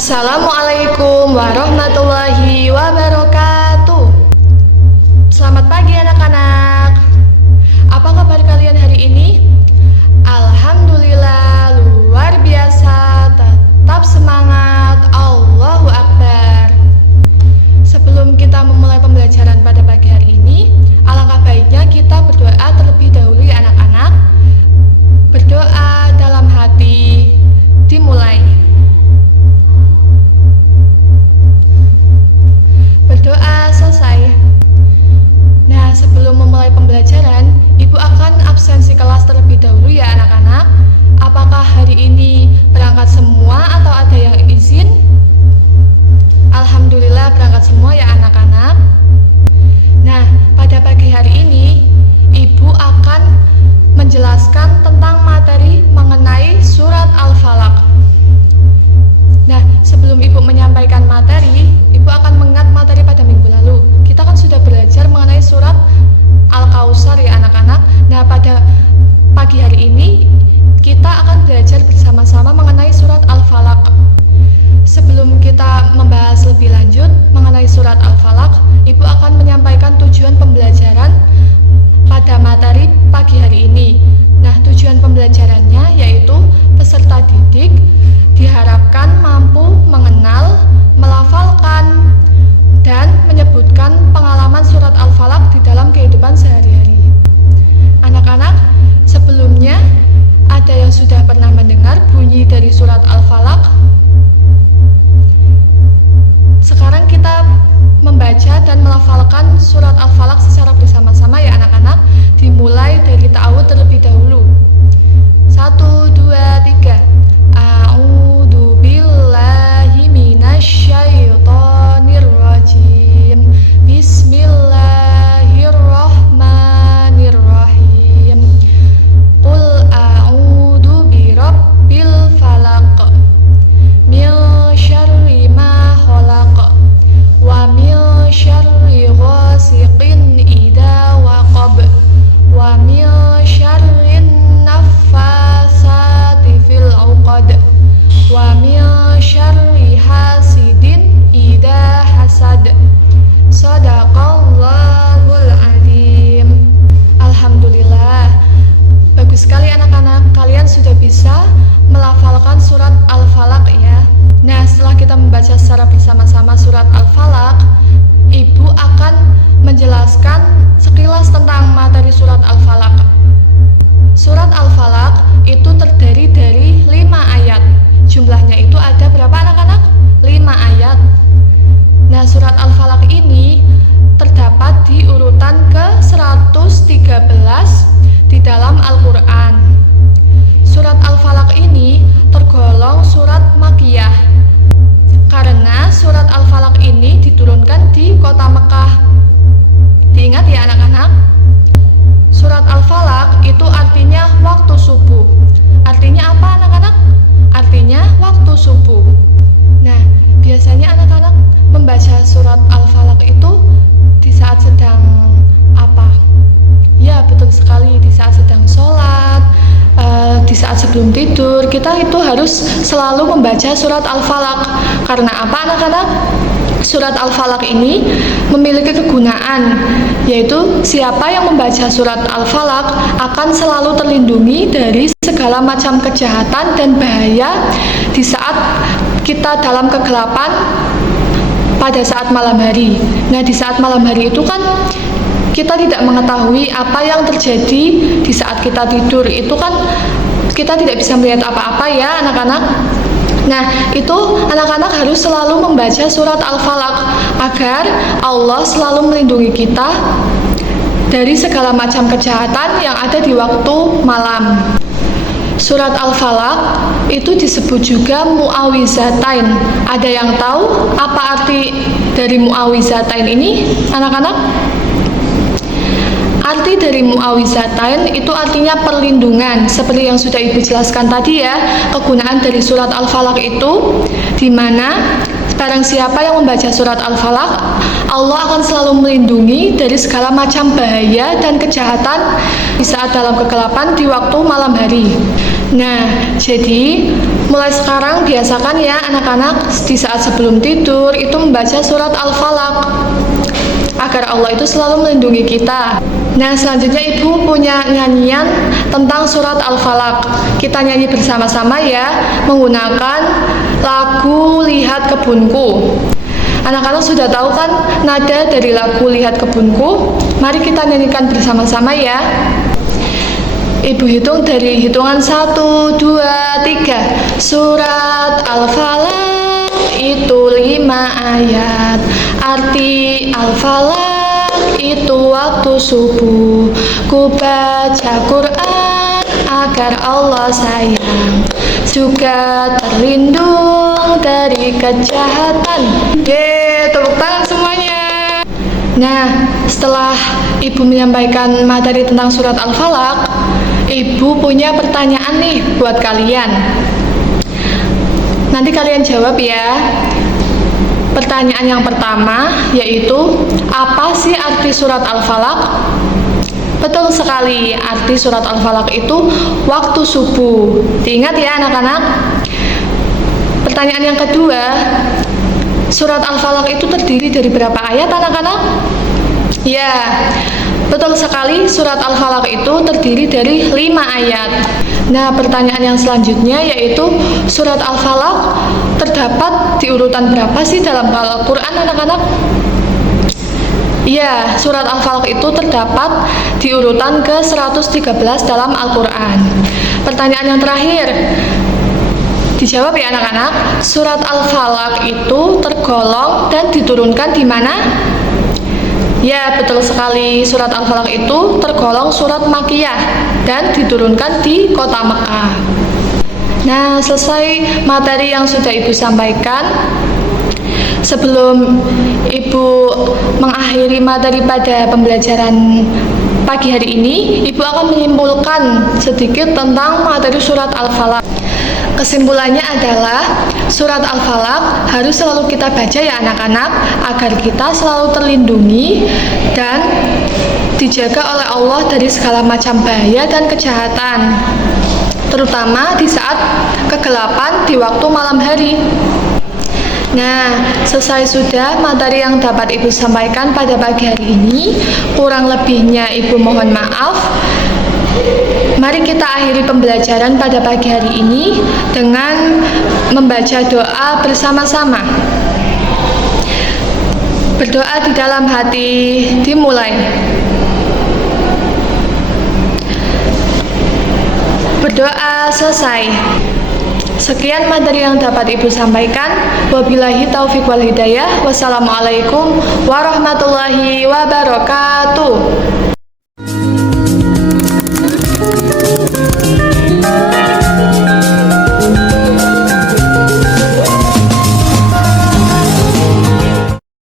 Assalamualaikum warahmatullahi wabarakatuh. Selamat pagi anak-anak. Apa kabar kalian hari ini? Alhamdulillah luar biasa. Tetap semangat. Allahu Akbar. Sebelum kita memulai pembelajaran pada pagi hari ini, alangkah baiknya kita berdoa terlebih dahulu ya anak-anak. Berdoa dalam hati dimulai. Berdoa selesai. Nah, sebelum memulai pembelajaran, Ibu akan absensi kelas terlebih dahulu ya anak-anak. Apakah hari ini berangkat semua atau ada yang izin? Alhamdulillah berangkat semua ya anak-anak. Nah, pada pagi hari ini Ibu akan menjelaskan tentang materi mengenai surat Al-Falaq. Nah, sebelum Ibu menyampaikan materi, Ibu akan mengingat materi pada minggu lalu. Kita kan sudah belajar mengenai surat Al-Kautsar ya anak-anak. Nah, pada pagi hari ini kita akan belajar bersama-sama mengenai surat Al-Falaq. Sebelum kita membahas lebih lanjut mengenai surat Al-Falaq, Ibu akan menyampaikan tujuan pembelajaran pada materi pagi hari ini. Nah, tujuan pembelajarannya yaitu peserta didik diharapkan mampu mengenal, melafalkan, dan menyebutkan pengalaman surat Al-Falaq di dalam kehidupan sehari-hari. Anak-anak, sebelumnya ada yang sudah pernah mendengar bunyi dari surat Al-Falaq? Sekarang kita membaca dan melafalkan surat Al-Falaq secara bersama-sama ya anak-anak. Dimulai dari ta'awudz terlebih dahulu. 1, 2, 3. A'udzu billahi minasyaitonir rajim. Bismillahirrahmanirrahim. Qul a'udzu birabbil falaq. Min syarri ma khalaq. Wa min syarri ghasiqin idza waqab. Wa min syarrin naffasati fil 'uqad. Wa min syarri hasidin idza hasad. Shadaqallahul adzim. Alhamdulillah. Bagus sekali anak-anak, kalian sudah bisa melafalkan surat Al-Falaq ya. Nah, setelah kita membaca secara bersama-sama surat Al-Falaq, Ibu akan menjelaskan sekilas tentang materi surat Al-Falaq. Surat Al-Falaq itu terdiri dari 5 ayat. Jumlahnya itu ada berapa anak-anak? 5 ayat. Nah, surat Al-Falaq ini terdapat di urutan ke-113 di dalam Al-Quran. Surat Al-Falaq ini tergolong surat Makkiyah karena surat Al-Falaq ini diturunkan di kota Mekah. Diingat ya anak-anak, surat Al-Falaq itu artinya waktu subuh. Artinya apa anak-anak? Artinya waktu subuh. Nah, biasanya anak-anak membaca surat Al-Falaq itu di saat sedang apa? Ya, betul sekali, di saat sedang sholat, di saat sebelum tidur. Kita itu harus selalu membaca surat Al-Falaq. Karena apa anak-anak? Surat Al-Falaq ini memiliki kegunaan, yaitu siapa yang membaca surat Al-Falaq akan selalu terlindungi dari segala macam kejahatan dan bahaya di saat kita dalam kegelapan pada saat malam hari. Nah, di saat malam hari itu kan kita tidak mengetahui apa yang terjadi di saat kita tidur. Itu kan kita tidak bisa melihat apa-apa ya anak-anak. Nah, itu anak-anak harus selalu membaca surat Al-Falaq agar Allah selalu melindungi kita dari segala macam kejahatan yang ada di waktu malam. Surat Al-Falaq itu disebut juga mu'awizatain. Ada yang tahu apa arti dari mu'awizatain ini, anak-anak? Arti dari mu'awizatain itu artinya perlindungan. Seperti yang sudah Ibu jelaskan tadi ya, kegunaan dari surat Al-Falaq itu di mana Barang siapa yang membaca surat Al-Falaq, Allah akan selalu melindungi dari segala macam bahaya dan kejahatan di saat dalam kegelapan di waktu malam hari. Nah, jadi mulai sekarang biasakan ya anak-anak di saat sebelum tidur itu membaca surat Al-Falaq agar Allah itu selalu melindungi kita. Nah, selanjutnya Ibu punya nyanyian tentang surat Al-Falaq. Kita nyanyi bersama-sama ya, menggunakan lagu Lihat Kebunku. Anak-anak sudah tahu kan nada dari lagu Lihat Kebunku? Mari kita nyanyikan bersama-sama ya. Ibu hitung dari hitungan 1, 2, 3. Surat Al-Falaq itu 5 ayat. Arti Al-Falaq itu waktu subuh. Ku baca Quran agar Allah sayang, juga terlindung dari kejahatan. Tepuk tangan semuanya. Nah, setelah Ibu menyampaikan materi tentang surat Al-Falaq, Ibu punya pertanyaan nih buat kalian. Nanti kalian jawab ya. Pertanyaan yang pertama yaitu, apa sih arti surat Al-Falaq? Betul sekali, arti surat Al-Falaq itu waktu subuh. Diingat ya anak-anak. Pertanyaan yang kedua, surat Al-Falaq itu terdiri dari berapa ayat anak-anak? Ya, betul sekali, surat Al-Falaq itu terdiri dari 5 ayat. Nah, pertanyaan yang selanjutnya yaitu, surat Al-Falaq terdapat di urutan berapa sih dalam Al-Quran anak-anak? Ya, surat Al-Falaq itu terdapat di urutan ke-113 dalam Al-Quran. Pertanyaan yang terakhir, dijawab ya anak-anak, surat Al-Falaq itu tergolong dan diturunkan di mana? Ya, betul sekali, surat Al-Falaq itu tergolong surat Makkiyah dan diturunkan di kota Mekah. Nah, selesai materi yang sudah Ibu sampaikan. Sebelum Ibu mengakhiri materi pada pembelajaran pagi hari ini, Ibu akan menyimpulkan sedikit tentang materi surat Al-Falaq. Kesimpulannya adalah surat Al-Falaq harus selalu kita baca ya anak-anak, agar kita selalu terlindungi dan dijaga oleh Allah dari segala macam bahaya dan kejahatan, terutama di saat kegelapan di waktu malam hari. Nah, selesai sudah materi yang dapat Ibu sampaikan pada pagi hari ini. Kurang lebihnya Ibu mohon maaf. Mari kita akhiri pembelajaran pada pagi hari ini dengan membaca doa bersama-sama. Berdoa di dalam hati dimulai. Berdoa selesai. Sekian materi yang dapat Ibu sampaikan. Wabillahi taufiq wal hidayah. Wassalamualaikum warahmatullahi wabarakatuh.